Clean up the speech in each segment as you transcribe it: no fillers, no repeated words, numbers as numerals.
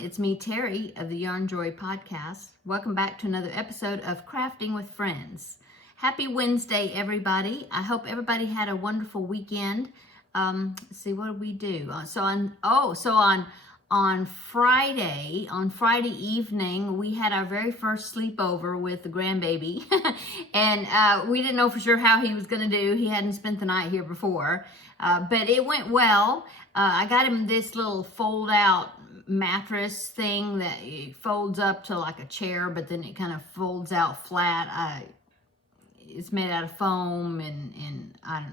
It's me, Terry, of the Yarn Joy podcast. Welcome back to another episode of Crafting with Friends. Happy Wednesday, everybody. I hope everybody had a wonderful weekend. Let's see, what did we do? On Friday evening, we had our very first sleepover with the grandbaby, and we didn't know for sure how he was going to do. He hadn't spent the night here before, but it went well. I got him this little fold-out mattress thing that it folds up to like a chair, but then it kind of folds out flat. It's made out of foam, and I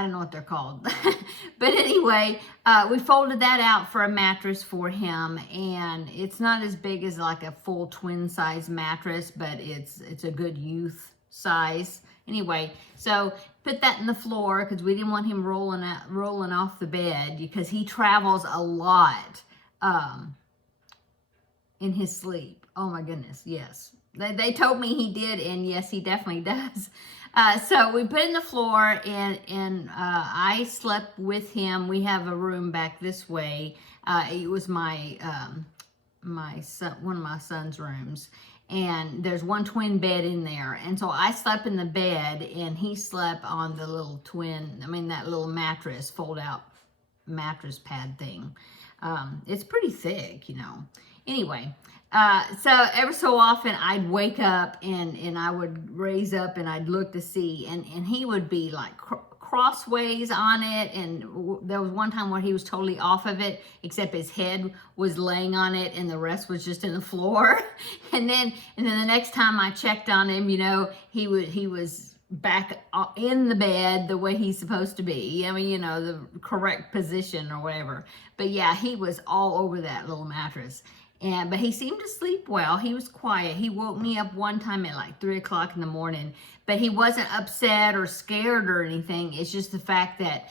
don't know what they're called. But anyway, we folded that out for a mattress for him, and it's not as big as like a full twin size mattress, but it's a good youth size. Anyway, so put that in the floor because we didn't want him rolling off the bed because he travels a lot in his sleep. Oh my goodness, yes. They told me he did, and yes, he definitely does. So we put it in the floor, and I slept with him. We have a room back this way. It was my son, one of my son's rooms, and there's one twin bed in there. And so I slept in the bed, and he slept on the little that little mattress, fold-out mattress pad thing. It's pretty thick, you know. Anyway. So every so often I'd wake up and I would raise up and I'd look to see, and he would be like crossways on it, and there was one time where he was totally off of it except his head was laying on it and the rest was just in the floor. and then the next time I checked on him, you know, he was back in the bed the way he's supposed to be. I mean, you know, the correct position or whatever. But yeah, he was all over that little mattress. But he seemed to sleep well. He was quiet. He woke me up one time at like 3 o'clock in the morning, but he wasn't upset or scared or anything. It's just the fact that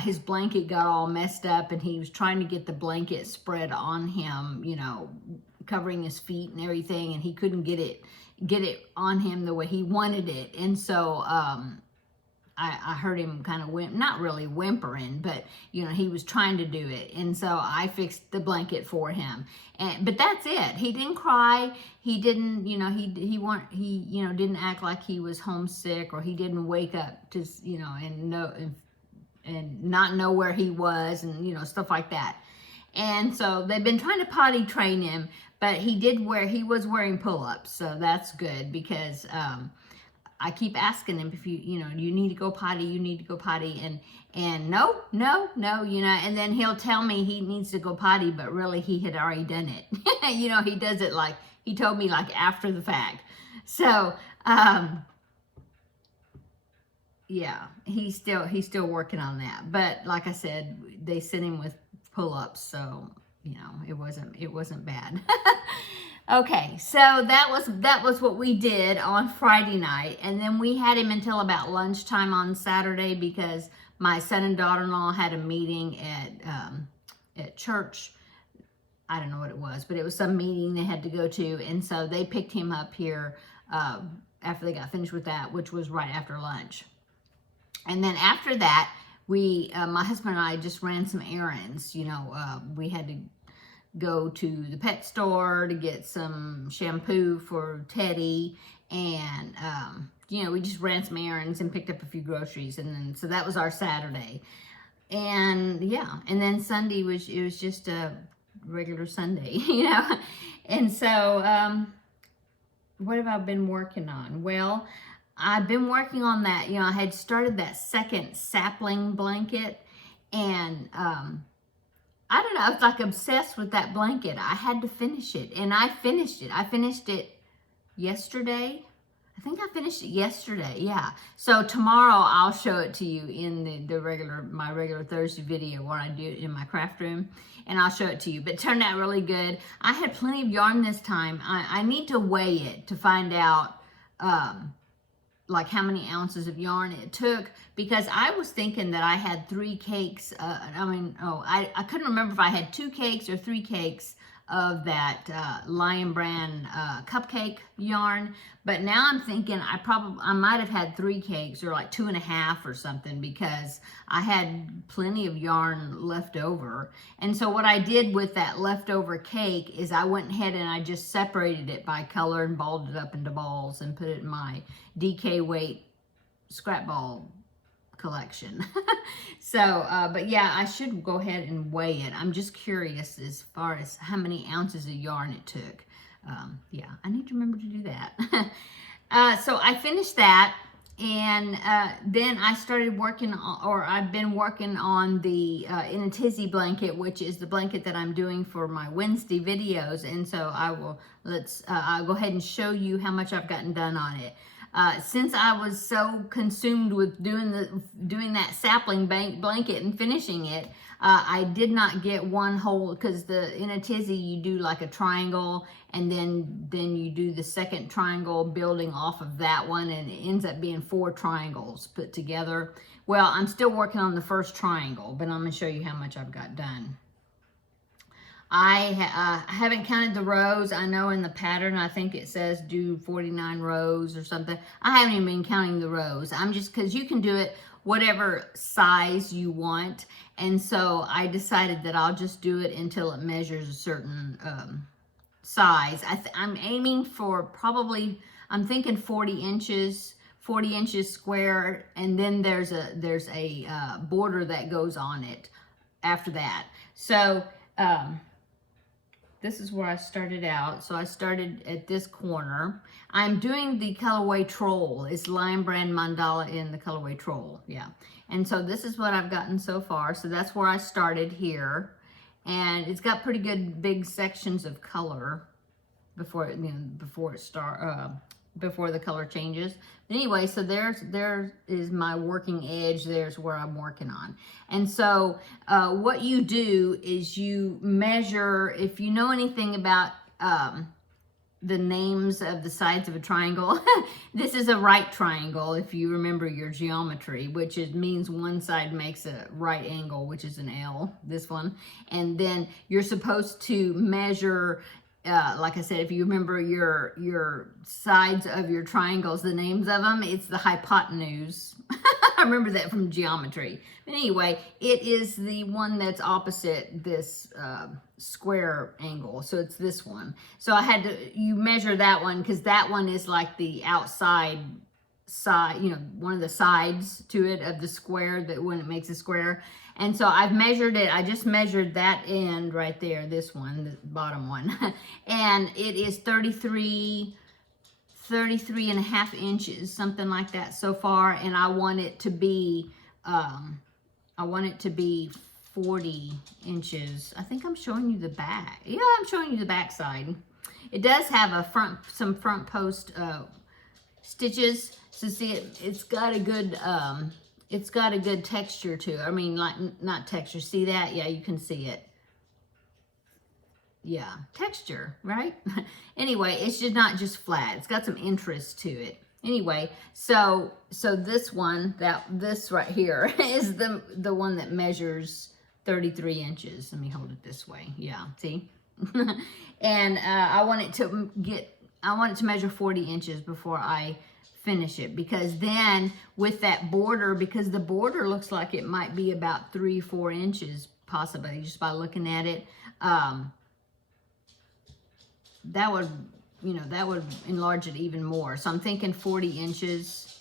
his blanket got all messed up, and he was trying to get the blanket spread on him, you know, covering his feet and everything, and he couldn't get it on him the way he wanted it. And so I heard him kind of not really whimpering, but you know, he was trying to do it. And so I fixed the blanket for him. But that's it. He didn't cry. He didn't, you know, he didn't act like he was homesick, or he didn't wake up to, you know, and not know where he was, and you know, stuff like that. And so they've been trying to potty train him, but he was wearing pull-ups, so that's good, because I keep asking him if you need to go potty, and no, you know, and then he'll tell me he needs to go potty, but really he had already done it. You know, he does it like, he told me like after the fact. So, yeah, he's still working on that. But like I said, they sent him with pull-ups, so, you know, it wasn't bad. Okay, so that was what we did on Friday night, and then we had him until about lunchtime on Saturday because my son and daughter-in-law had a meeting at church. I don't know what it was, but it was some meeting they had to go to, and so they picked him up here after they got finished with that, which was right after lunch. And then after that, my husband and I just ran some errands. You know, we had to go to the pet store to get some shampoo for Teddy, and you know, we just ran some errands and picked up a few groceries, and then so that was our Saturday. And yeah, and then Sunday it was just a regular Sunday, you know. And so what have I been working on? Well, I've been working on that, you know, I had started that second sapling blanket, and I don't know, I was like obsessed with that blanket. I had to finish it, and I finished it. I finished it yesterday. I think I finished it yesterday, yeah. So tomorrow I'll show it to you in my regular Thursday video where I do it in my craft room, and I'll show it to you. But it turned out really good. I had plenty of yarn this time. I need to weigh it to find out like how many ounces of yarn it took, because I was thinking that I had 3 cakes. I couldn't remember if I had 2 cakes or 3 cakes of that Lion Brand cupcake yarn. But now I'm thinking I might have had 3 cakes, or like 2.5 or something, because I had plenty of yarn left over. And so what I did with that leftover cake is I went ahead and I just separated it by color and balled it up into balls and put it in my DK weight scrap ball collection. So, but yeah, I should go ahead and weigh it. I'm just curious as far as how many ounces of yarn it took. Yeah, I need to remember to do that. So I finished that, and then I started working on, or I've been working on the In a Tizzy blanket, which is the blanket that I'm doing for my Wednesday videos. And so I'll go ahead and show you how much I've gotten done on it. Since I was so consumed with doing that sapling blanket and finishing it, I did not get one whole, because in a tizzy you do like a triangle, and then you do the second triangle building off of that one, and it ends up being 4 triangles put together. Well, I'm still working on the first triangle, but I'm going to show you how much I've got done. I haven't counted the rows. I know in the pattern, I think it says do 49 rows or something. I haven't even been counting the rows. I'm just, because you can do it whatever size you want. And so I decided that I'll just do it until it measures a certain size. I'm aiming for probably, I'm thinking 40 inches square. And then there's a border that goes on it after that. So, this is where I started out. So I started at this corner. I'm doing the colorway Troll. It's Lion Brand Mandala in the colorway Troll. Yeah. And so this is what I've gotten so far. So that's where I started here. And it's got pretty good big sections of color before the color changes. Anyway, so there is my working edge. There's where I'm working on. And so what you do is you measure, if you know anything about the names of the sides of a triangle, this is a right triangle if you remember your geometry, which means one side makes a right angle, which is an L, this one. And then you're supposed to measure, like I said, if you remember your sides of your triangles, the names of them, it's the hypotenuse. I remember that from geometry. But anyway, it is the one that's opposite this square angle. So it's this one. So you measure that one, because that one is like the outside side, one of the sides to it of the square, that when it makes a square. And so I've measured it. I just measured that end right there, this one, the bottom one. And it is 33 and a half inches, something like that so far. And I want it to be, 40 inches. I think I'm showing you the back. Yeah, I'm showing you the back side. It does have some front post stitches. So see, it's got a good, texture to it. I mean, like, not texture. See that? Yeah, you can see it. Yeah, texture, right? Anyway, it's just not just flat. It's got some interest to it. Anyway, so this one, this right here is the one that measures 33 inches. Let me hold it this way. Yeah, see? And I want it to measure 40 inches before I finish it, because then with that border, because the border looks like it might be about 3-4 inches possibly, just by looking at it, that would enlarge it even more. So I'm thinking 40 inches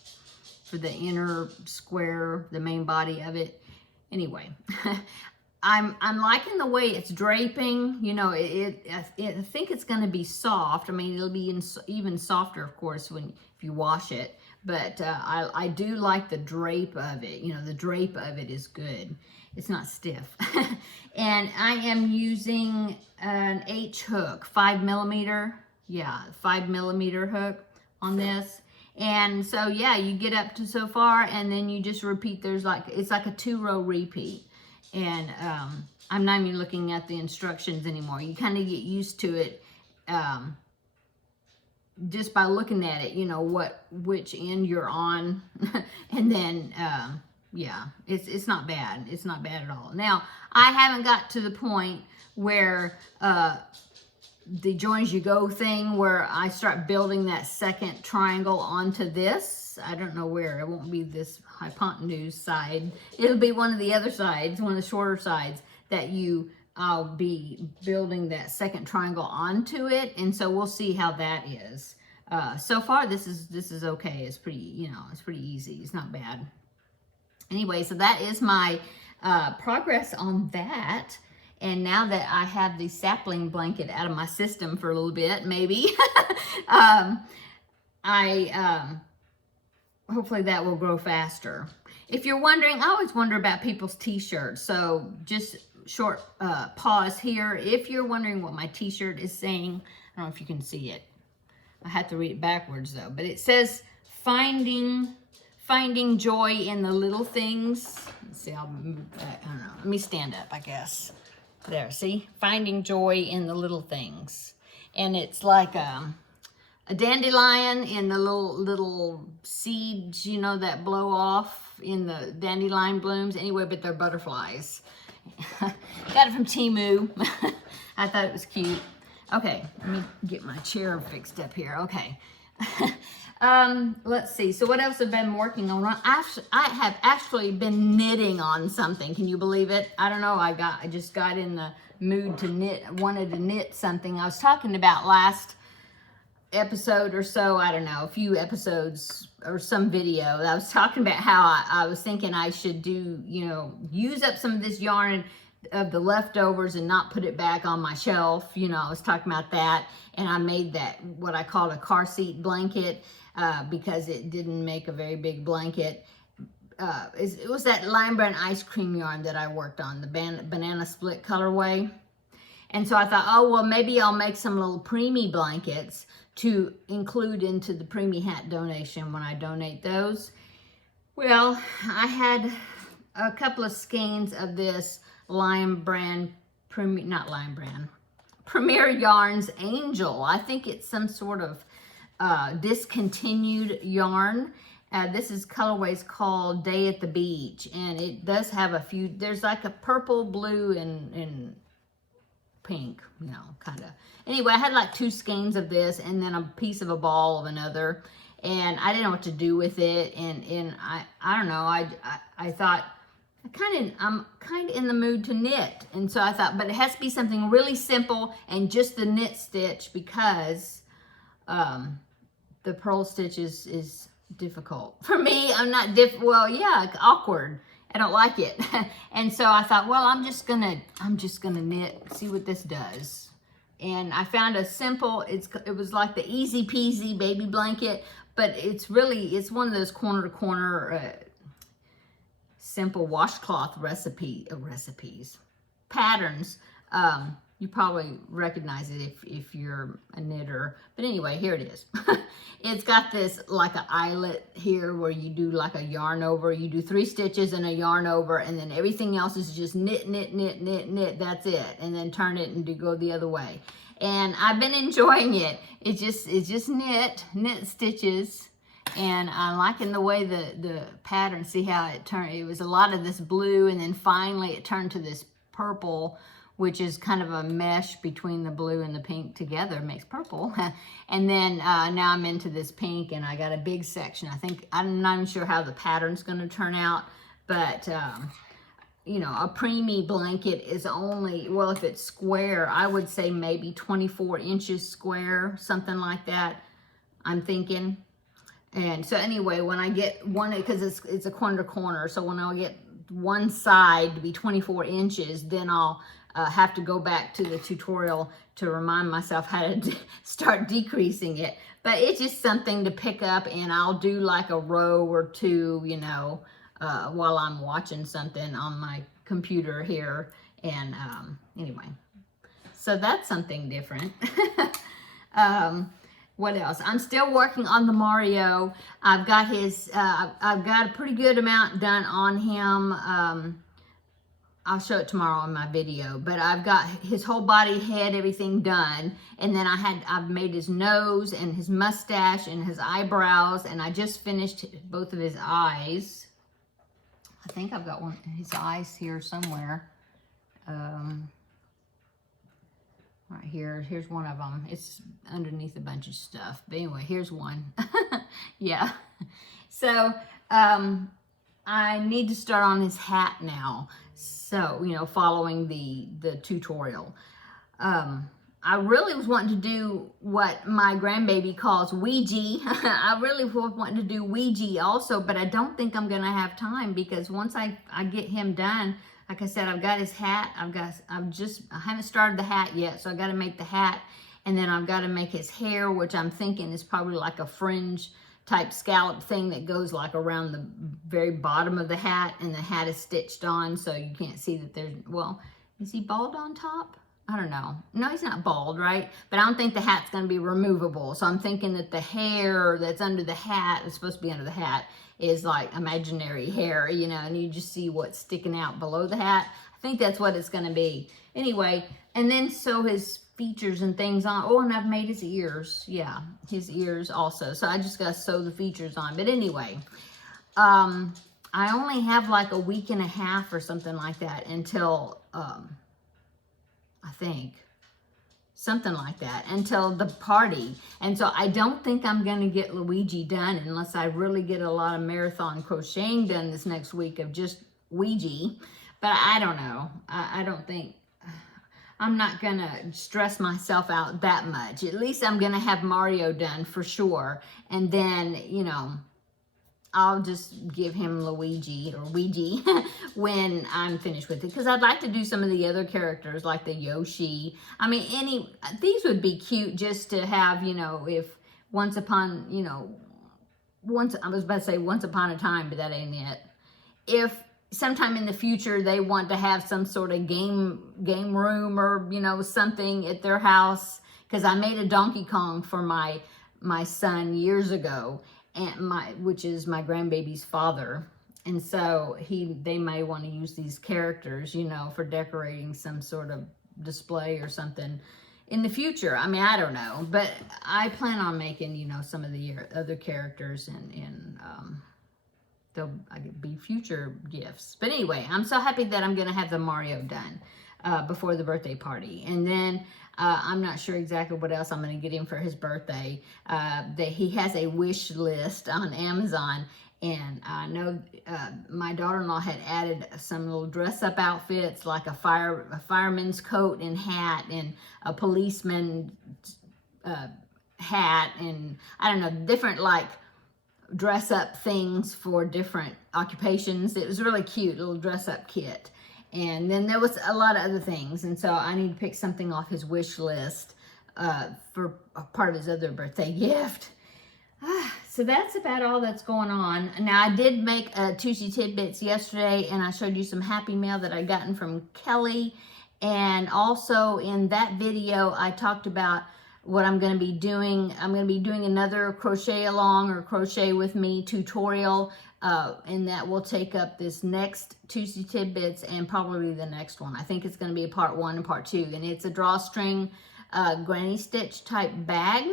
for the inner square, the main body of it. Anyway, I'm liking the way it's draping. I think it's going to be soft. I mean, it'll be even softer, of course, if you wash it. But I do like the drape of it. The drape of it is good. It's not stiff. And I am using an H hook, 5mm. Yeah, 5mm hook on this. And so, yeah, you get up to so far, and then you just repeat. It's like a 2-row repeat. And I'm not even looking at the instructions anymore. You kind of get used to it just by looking at it, which end you're on. And then, yeah, it's not bad. It's not bad at all. Now, I haven't got to the point where the join as you go thing where I start building that second triangle onto this. I don't know where. It won't be this hypotenuse side. It'll be one of the other sides, one of the shorter sides that I'll be building that second triangle onto it. And so we'll see how that is. So far, this is okay. It's pretty, you know, it's pretty easy. It's not bad. Anyway, so that is my progress on that. And now that I have the sapling blanket out of my system for a little bit, maybe, hopefully that will grow faster. If you're wondering, I always wonder about people's t-shirts. So just short pause here. If you're wondering what my t-shirt is saying, I don't know if you can see it. I have to read it backwards though, but it says finding joy in the little things. Let's see, I'll move back. I don't know. Let me stand up, I guess. There, see? Finding joy in the little things. And it's like a dandelion in the little seeds, you know, that blow off in the dandelion blooms. Anyway, but they're butterflies. Got it from Temu. I thought it was cute. Okay, let me get my chair fixed up here. Okay. Let's see. So what else have I been working on? I have actually been knitting on something. Can you believe it? I don't know. I just got in the mood to knit. I wanted to knit something. I was talking about last episode or so. I don't know, a few episodes or some video. I was talking about how I was thinking I should do, you know, use up some of this yarn of the leftovers and not put it back on my shelf. You know, I was talking about that, and I made that what I called a car seat blanket because it didn't make a very big blanket. It was that lime brown ice cream yarn that I worked on, the banana split colorway. And so I thought, oh, well, maybe I'll make some little preemie blankets to include into the preemie hat donation when I donate those. Well, I had a couple of skeins of this Premier Yarns Angel. I think it's some sort of discontinued yarn. This is colorways called Day at the Beach, and it does have a few. There's like a purple, blue, and pink, you know, kind of. Anyway, I had like 2 skeins of this and then a piece of a ball of another, and I didn't know what to do with it. And I don't know. I thought I'm kind of in the mood to knit, and so I thought, but it has to be something really simple and just the knit stitch because the purl stitch is difficult for me. I'm not well, yeah, awkward. I don't like it. And so I thought, well, I'm just gonna knit, see what this does. And I found a simple, it was like the easy peasy baby blanket, but it's one of those corner to corner simple washcloth recipes, patterns. You probably recognize it if you're a knitter. But anyway, here it is. It's got this like an eyelet here where you do like a yarn over. You do 3 stitches and a yarn over, and then everything else is just knit, knit, knit, knit, knit. That's it. And then turn it and go the other way. And I've been enjoying it. It's just knit stitches. And I'm liking the way the pattern, see how it turned. It was a lot of this blue, and then finally it turned to this purple, which is kind of a mesh between the blue and the pink together, makes purple. And then now I'm into this pink, and I got a big section. I'm not even sure how the pattern's gonna turn out, but you know, a preemie blanket is only, well, if it's square, I would say maybe 24 inches square, something like that, I'm thinking. And so anyway, when I get one, because it's a corner, so when I'll get one side to be 24 inches, then I'll have to go back to the tutorial to remind myself how to start decreasing it. But it's just something to pick up, and I'll do like a row or 2, you know, while I'm watching something on my computer here. And anyway, so that's something different. What else? I'm still working on the Mario. I've got I've got a pretty good amount done on him. I'll show it tomorrow in my video, but I've got his whole body, head, everything done. And then I've made his nose and his mustache and his eyebrows, and I just finished both of his eyes. I think I've got his eyes here somewhere. Right here, here's one of them. It's underneath a bunch of stuff. But anyway, here's one. Yeah. So, I need to start on his hat now. So, you know, following the tutorial. I really was wanting to do what my grandbaby calls Ouija. I really was wanting to do Ouija also, but I don't think I'm going to have time because once I get him done, like I said, I've got his hat. I haven't started the hat yet, so I got to make the hat, and then I've got to make his hair, which I'm thinking is probably like a fringe type scallop thing that goes like around the very bottom of the hat, and the hat is stitched on, so you can't see that there's, well, is he bald on top? I don't know. No, he's not bald, right? But I don't think the hat's going to be removable. So I'm thinking that the hair that's under the hat, it's supposed to be under the hat, is like imaginary hair, you know, and you just see what's sticking out below the hat. I think that's what it's going to be. Anyway, and then sew his features and things on. Oh, and I've made his ears. Yeah, his ears also. So I just got to sew the features on. But anyway, I only have like a week and a half or something like that until, I think, something like that, until the party. And so I don't think I'm going to get Luigi done unless I really get a lot of marathon crocheting done this next week of just Ouija. But I don't know. I don't think, I'm not going to stress myself out that much. At least I'm going to have Mario done for sure. And then, you know, I'll just give him Luigi or Ouija when I'm finished with it. Because I'd like to do some of the other characters like the Yoshi. I mean, these would be cute just to have, you know, if once upon, you know, I was about to say once upon a time, but that ain't it. If sometime in the future they want to have some sort of game room or, you know, something at their house. Because I made a Donkey Kong for my son years ago. And which is my grandbaby's father, and so they may want to use these characters, you know, for decorating some sort of display or something in the future. I mean, I don't know, but I plan on making, you know, some of the other characters, and they'll be future gifts. But anyway, I'm so happy that I'm gonna have the Mario done before the birthday party, and then. I'm not sure exactly what else I'm going to get him for his birthday. He has a wish list on Amazon, and I know my daughter-in-law had added some little dress-up outfits, like a fireman's coat and hat, and a policeman hat, and I don't know, different like dress-up things for different occupations. It was really cute, little dress-up kit. And then there was a lot of other things. And so I need to pick something off his wish list for a part of his other birthday gift. So that's about all that's going on. Now, I did make Tuesday Tidbits yesterday, and I showed you some Happy Mail that I gotten from Kelly. And also in that video, I talked about what I'm going to be doing. I'm going to be doing another crochet along or crochet with me tutorial. And that will take up this next Tuesday Tidbits and probably the next one. I think it's going to be a part 1 and part 2. And it's a drawstring granny stitch type bag,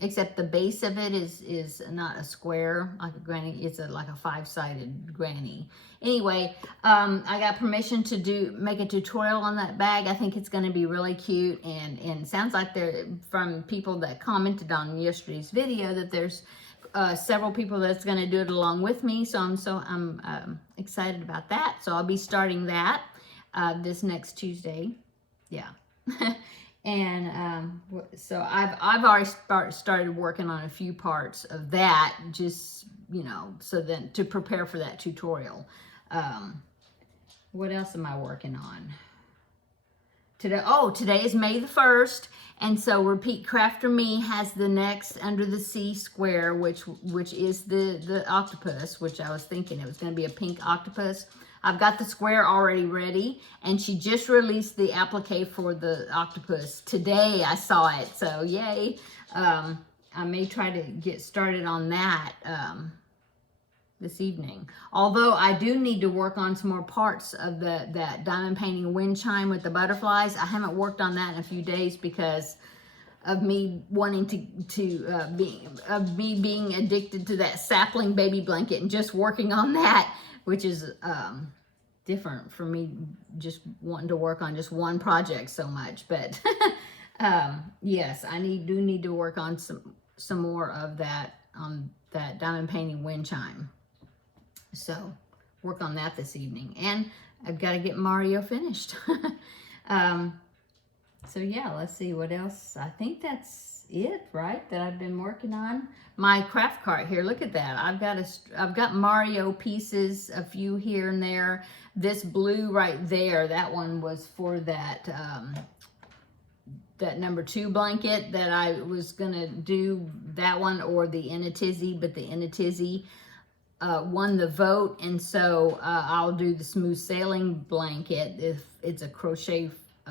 except the base of it is not a square like a granny. It's like a 5-sided granny. Anyway, I got permission to make a tutorial on that bag. I think it's going to be really cute. And it sounds like from people that commented on yesterday's video that there's several people that's going to do it along with me, so I'm excited about that. So I'll be starting that this next Tuesday. Yeah. And so I've already started working on a few parts of that, just, you know, so then to prepare for that tutorial. What else am I working on today is May the 1st. And so Repeat Crafter Me has the next Under the Sea square, which is the octopus, which I was thinking it was going to be a pink octopus. I've got the square already ready, and she just released the applique for the octopus today. I saw it, so yay. I may try to get started on that this evening. Although I do need to work on some more parts of that diamond painting wind chime with the butterflies. I haven't worked on that in a few days because of me wanting me being addicted to that sapling baby blanket and just working on that, which is different for me, just wanting to work on just one project so much. But Yes, I do need to work on some more of that, on that diamond painting wind chime. So work on that this evening, and I've got to get Mario finished. So yeah, let's see what else. I think that's it, right? That I've been working on. My craft cart here. Look at that. I've got Mario pieces, a few here and there. This blue right there, that one was for that that number 2 blanket that I was gonna do, that one or the Inatizzy, but the Inatizzy won the vote, and so I'll do the smooth sailing blanket if it's a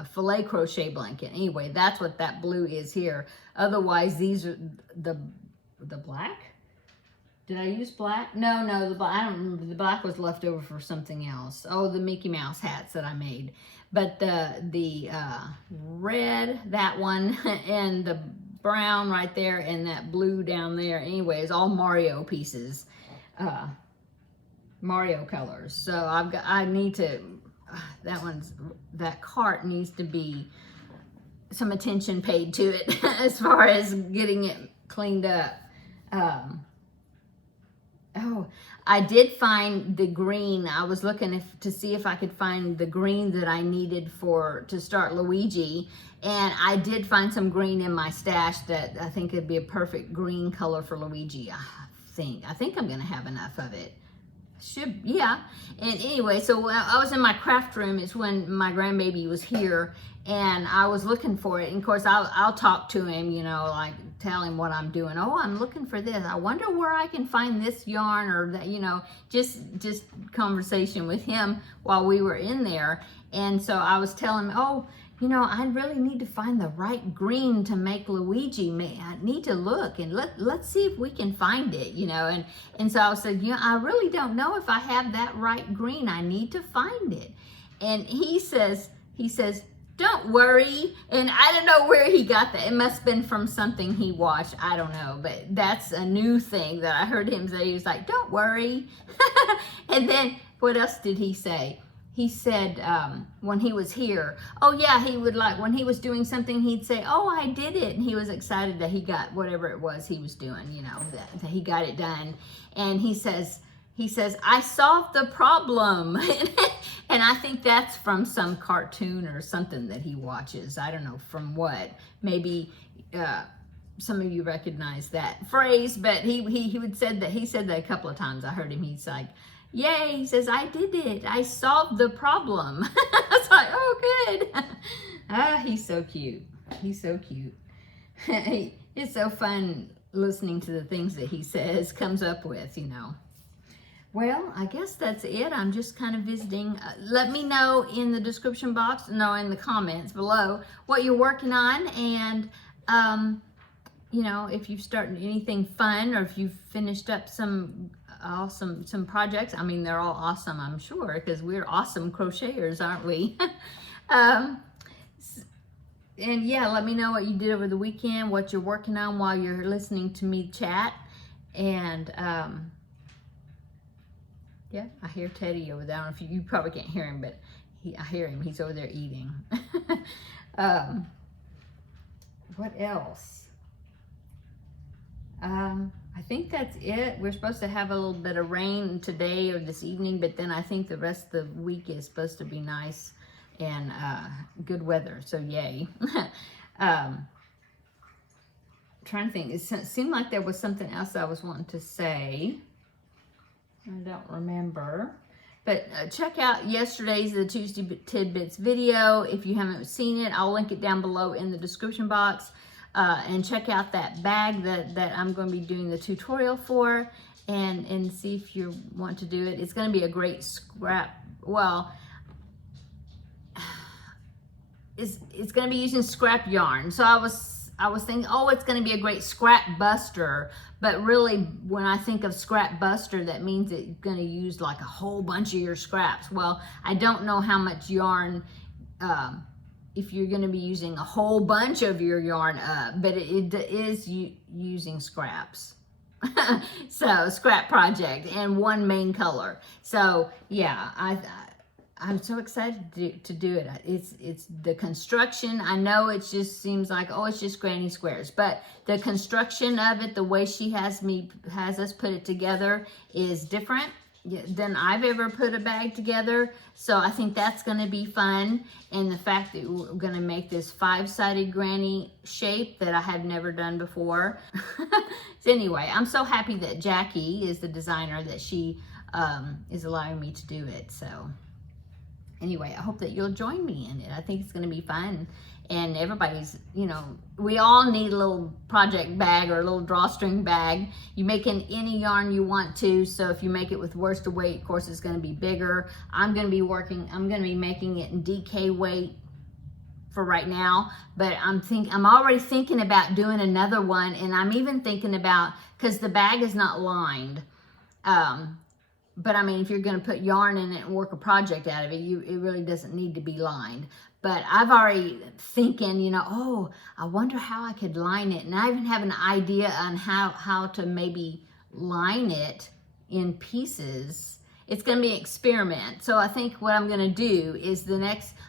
filet crochet blanket. Anyway, that's what that blue is here. Otherwise, these are the black. Did I use black? No, the black, I don't remember. The black was left over for something else. Oh, the Mickey Mouse hats that I made. But the red, that one, and the brown right there, and that blue down there, anyways, all Mario pieces. Mario colors. So I need to, that cart needs to be some attention paid to it as far as getting it cleaned up. Oh, I did find the green. I was looking to see if I could find the green that I needed to start Luigi. And I did find some green in my stash that I think would be a perfect green color for Luigi. I think I'm gonna have enough of it. Yeah. And anyway, so I was in my craft room. It's when my grandbaby was here, and I was looking for it. And of course, I'll talk to him, you know, like tell him what I'm doing. Oh, I'm looking for this. I wonder where I can find this yarn, or that, you know, just conversation with him while we were in there. And so I was telling him, oh, you know, I really need to find the right green to make Luigi. I need to look, and let's see if we can find it, you know. And so I said, you know, I really don't know if I have that right green. I need to find it. And he says, don't worry. And I don't know where he got that. It must have been from something he watched. I don't know. But that's a new thing that I heard him say. He was like, don't worry. And then what else did he say? He said when he was here, oh yeah, he would, like when he was doing something, he'd say, oh, I did it. And he was excited that he got whatever it was he was doing, you know, that he got it done. And he says, I solved the problem. And I think that's from some cartoon or something that he watches. I don't know from what. Maybe some of you recognize that phrase, but he said that a couple of times. I heard him. He's like, yay, he says, I did it. I solved the problem. I was like, oh, good. He's so cute. He's so cute. It's so fun listening to the things that he comes up with, you know. Well, I guess that's it. I'm just kind of visiting. Let me know in the description box, in the comments below, what you're working on, and you know, if you've started anything fun, or if you've finished up some projects. I mean, they're all awesome, I'm sure, because we're awesome crocheters, aren't we? And yeah, let me know what you did over the weekend, what you're working on while you're listening to me chat. And yeah, I hear Teddy over there. I don't know if you probably can't hear him, but I hear him. He's over there eating. What else? I think that's it. We're supposed to have a little bit of rain today or this evening, but then I think the rest of the week is supposed to be nice and good weather, so yay. Trying to think. It seemed like there was something else I was wanting to say. I don't remember. But check out yesterday's The Tuesday Tidbits video. If you haven't seen it, I'll link it down below in the description box. And check out that bag that I'm going to be doing the tutorial for, and see if you want to do it. It's going to be a great scrap. Well, it's going to be using scrap yarn. So I was thinking, oh, it's going to be a great scrap buster. But really, when I think of scrap buster, that means it's going to use like a whole bunch of your scraps. Well, I don't know how much yarn, if you're going to be using a whole bunch of your yarn up, but it is using scraps. So scrap project and one main color. So yeah, I'm so excited to do it. It's the construction. I know it just seems like, oh, it's just granny squares, but the construction of it, the way she has us put it together is different than I've ever put a bag together. So I think that's going to be fun. And the fact that we're going to make this 5-sided granny shape that I had never done before. So anyway, I'm so happy that Jackie is the designer, that she is allowing me to do it. So anyway, I hope that you'll join me in it. I think it's going to be fun. And everybody's, you know, we all need a little project bag or a little drawstring bag. You make in any yarn you want to. So if you make it with worsted weight, of course, it's going to be bigger. I'm going to be making it in DK weight for right now. But I'm already thinking about doing another one. And I'm even thinking about, because the bag is not lined. But I mean, if you're going to put yarn in it and work a project out of it, it really doesn't need to be lined. But I've already thinking, you know, oh, I wonder how I could line it. And I even have an idea on how to maybe line it in pieces. It's going to be an experiment. So I think what I'm going to do is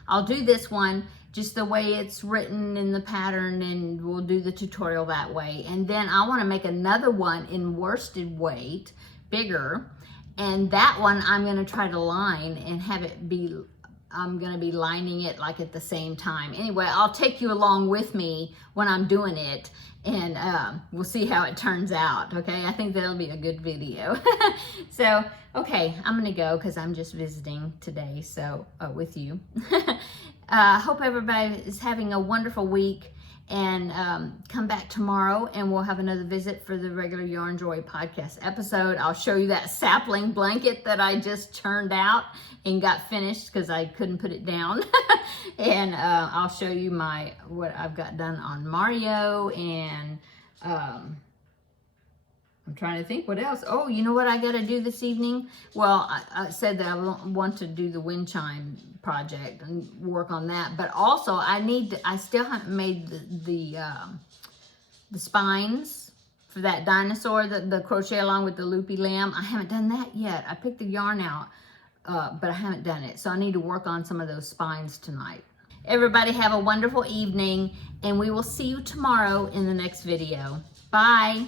I'll do this one just the way it's written in the pattern, and we'll do the tutorial that way. And then I want to make another one in worsted weight, bigger. And that one I'm going to try to line and have it be, I'm going to be lining it like at the same time. Anyway, I'll take you along with me when I'm doing it, and we'll see how it turns out, okay? I think that'll be a good video. So, okay, I'm going to go because I'm just visiting today, so with you. Hope everybody is having a wonderful week. And come back tomorrow and we'll have another visit for the regular Yarn Joy podcast episode. I'll show you that sapling blanket that I just turned out and got finished because I couldn't put it down. And I'll show you what I've got done on Mario, and I'm trying to think what else. Oh, you know what I got to do this evening? Well, I said that I want to do the wind chime project and work on that. But also, I still haven't made the spines for that dinosaur, the crochet along with the loopy lamb. I haven't done that yet. I picked the yarn out, but I haven't done it. So I need to work on some of those spines tonight. Everybody have a wonderful evening, and we will see you tomorrow in the next video. Bye.